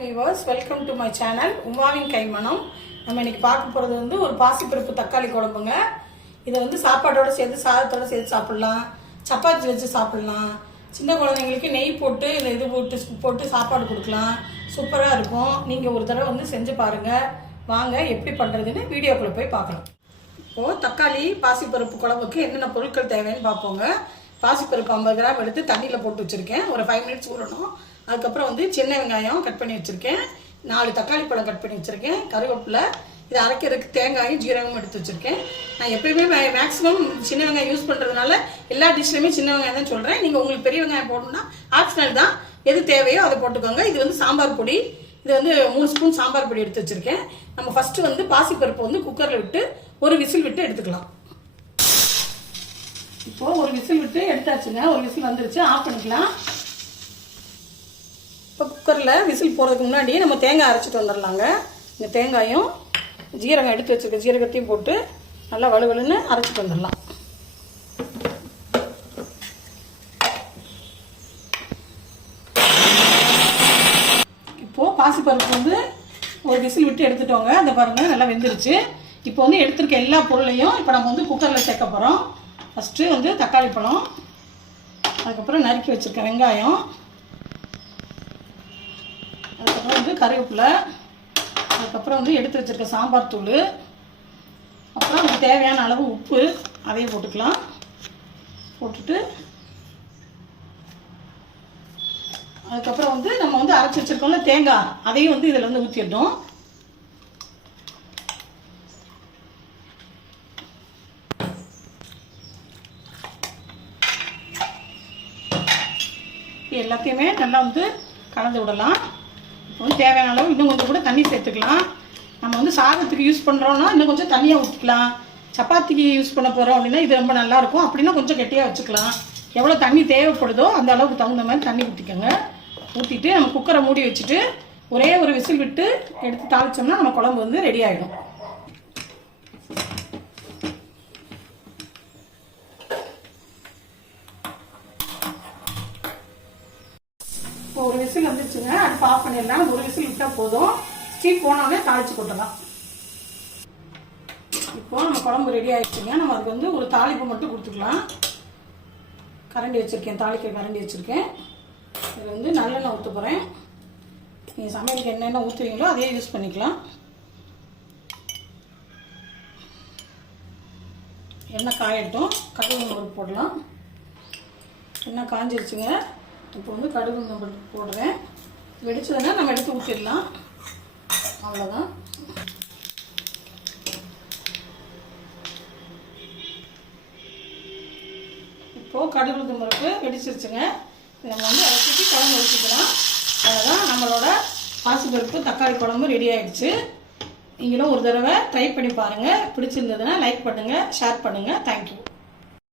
Viewers, welcome to my channel உமாவின் கைமணம். நம்ம இன்னைக்கு பார்க்க போகிறது வந்து ஒரு பாசிப்பருப்பு தக்காளி குழம்புங்க. இதை வந்து சாப்பாட்டோட சேர்த்து சாதத்தோடு சேர்த்து சாப்பிட்லாம், சப்பாத்தி வச்சு சாப்பிட்லாம். சின்ன குழந்தைங்களுக்கு நெய் போட்டு இந்த இது போட்டு சாப்பாடு கொடுக்கலாம். சூப்பராக இருக்கும். நீங்கள் ஒரு தடவை வந்து செஞ்சு பாருங்கள். வாங்க எப்படி பண்ணுறதுன்னு வீடியோக்குள்ளே போய் பார்க்கலாம். இப்போது தக்காளி பாசிப்பருப்பு குழம்புக்கு என்னென்ன பொருட்கள் தேவைன்னு பார்ப்போங்க. பாசிப்பருப்பு 50 கிராம் எடுத்து தண்ணியில் போட்டு வச்சுருக்கேன். ஒரு 5 மினிட்ஸ் ஊறணும். அதுக்கப்புறம் வந்து சின்ன வெங்காயம் கட் பண்ணி வச்சுருக்கேன், 4 தக்காளி பழம் கட் பண்ணி வச்சுருக்கேன், கருவேப்பிலை, இது அரைக்கிறதுக்கு தேங்காயும் ஜீரகமும் எடுத்து வச்சுருக்கேன். நான் எப்பயுமே மேக்ஸிமம் சின்ன வெங்காயம் யூஸ் பண்ணுறதுனால எல்லா டிஷ்லையுமே சின்ன வெங்காயம் தான் சொல்கிறேன். நீங்கள் உங்களுக்கு பெரிய வெங்காயம் போடணும்னா ஆப்ஷனல் தான், எது தேவையோ அதை போட்டுக்கோங்க. இது வந்து சாம்பார் பொடி, இது வந்து 3 ஸ்பூன் சாம்பார் பொடி எடுத்து வச்சுருக்கேன். நம்ம ஃபஸ்ட்டு வந்து பாசிப்பருப்பு வந்து குக்கரில் விட்டு ஒரு விசில் விட்டு எடுத்துக்கலாம். இப்போது ஒரு விசில் விட்டு எடுத்தாச்சுங்க. ஒரு விசில் வந்துருச்சு, ஆஃப் பண்ணிக்கலாம். இப்போ குக்கரில் விசில் போகிறதுக்கு முன்னாடி நம்ம தேங்காய் அரைச்சிட்டு வந்துடலாங்க. இந்த தேங்காயும் ஜீரகம் எடுத்து வச்சுருக்க ஜீரகத்தையும் போட்டு நல்லா வலுவலுன்னு அரைச்சிட்டு வந்துடலாம். இப்போது பாசிப்பருப்பு வந்து ஒரு விசில் விட்டு எடுத்துட்டோங்க. அந்த பாருங்கள் நல்லா வெந்துருச்சு. இப்போ வந்து எடுத்துருக்க எல்லா பொருளையும் இப்போ நம்ம வந்து குக்கரில் சேர்க்க போகிறோம். ஃபஸ்ட்டு வந்து தக்காளி பழம், அதுக்கப்புறம் நறுக்கி வச்சுருக்க வெங்காயம், அதுக்கப்புறம் வந்து கருவேப்பிலை, அதுக்கப்புறம் வந்து எடுத்து வச்சுருக்க சாம்பார் தூள், அப்புறம் அதுக்கு தேவையான அளவு உப்பு அதையும் போட்டுக்கலாம். போட்டுட்டு அதுக்கப்புறம் வந்து நம்ம வந்து அரைச்சி வச்சுருக்கோம்ல தேங்காய், அதையும் வந்து இதில் வந்து ஊற்றிடணும். எல்லாத்தையுமே நல்லா வந்து கலந்து விடலாம். இப்போ வந்து தேவையான அளவு இன்னும் கொஞ்சம் கூட தண்ணி சேர்த்துக்கலாம். நம்ம வந்து சாதத்துக்கு யூஸ் பண்ணுறோன்னா இன்னும் கொஞ்சம் தண்ணியாக ஊற்றிக்கலாம். சப்பாத்திக்கு யூஸ் பண்ண போகிறோம் அப்படின்னா இது ரொம்ப நல்லாயிருக்கும். அப்படின்னா கொஞ்சம் கெட்டியாக வச்சுக்கலாம். எவ்வளோ தண்ணி தேவைப்படுதோ அந்த அளவுக்கு தகுந்த மாதிரி தண்ணி ஊற்றிக்கோங்க. ஊற்றிட்டு நம்ம குக்கரை மூடி வச்சுட்டு ஒரே ஒரு விசில் விட்டு எடுத்து தாளித்தோம்னா நம்ம குழம்பு வந்து ரெடி ஆகிடும். ஒரு விசில் வந்துருச்சுங்க, அடுப்பு ஆஃப் பண்ணிடலாம். ஒரு விசில் விட்டால் போதும். ஸ்டீம் போனோடனே தாளிச்சு கொட்டலாம். இப்போ நம்ம குழம்பு ரெடி ஆகிடுச்சுங்க. நம்ம அதுக்கு வந்து ஒரு தாளிப்பு மட்டும் கொடுத்துக்கலாம். கரண்டி வச்சுருக்கேன், தாளிக்க கரண்டி வச்சுருக்கேன். இதில் வந்து நல்லெண்ணெய் ஊற்ற போகிறேன். நீங்கள் சமையலுக்கு என்னென்ன ஊற்றுவீங்களோ அதையே யூஸ் பண்ணிக்கலாம். எண்ணெய் காயட்டும், கடுகு நம்பர் போடலாம். எண்ணெய் காஞ்சிருச்சுங்க. இப்போ வந்து கடுகு நம்பர் போடுறேன். வெடிச்சதுன்னா நம்ம எடுத்து ஊற்றிடலாம். அவ்வளோதான். இப்போது கடுகு நம்பருக்கு வெடிச்சிருச்சுங்க. நம்ம வந்து அதை சுற்றி குழம்பு ஊற்றிக்கலாம். அவ்வளோதான், நம்மளோட பாசிப்பருப்பு தக்காளி குழம்பு ரெடி ஆகிடுச்சு. நீங்களும் ஒரு தடவை ட்ரை பண்ணி பாருங்கள். பிடிச்சிருந்ததுன்னா லைக் பண்ணுங்கள், ஷேர் பண்ணுங்கள். தேங்க்யூ.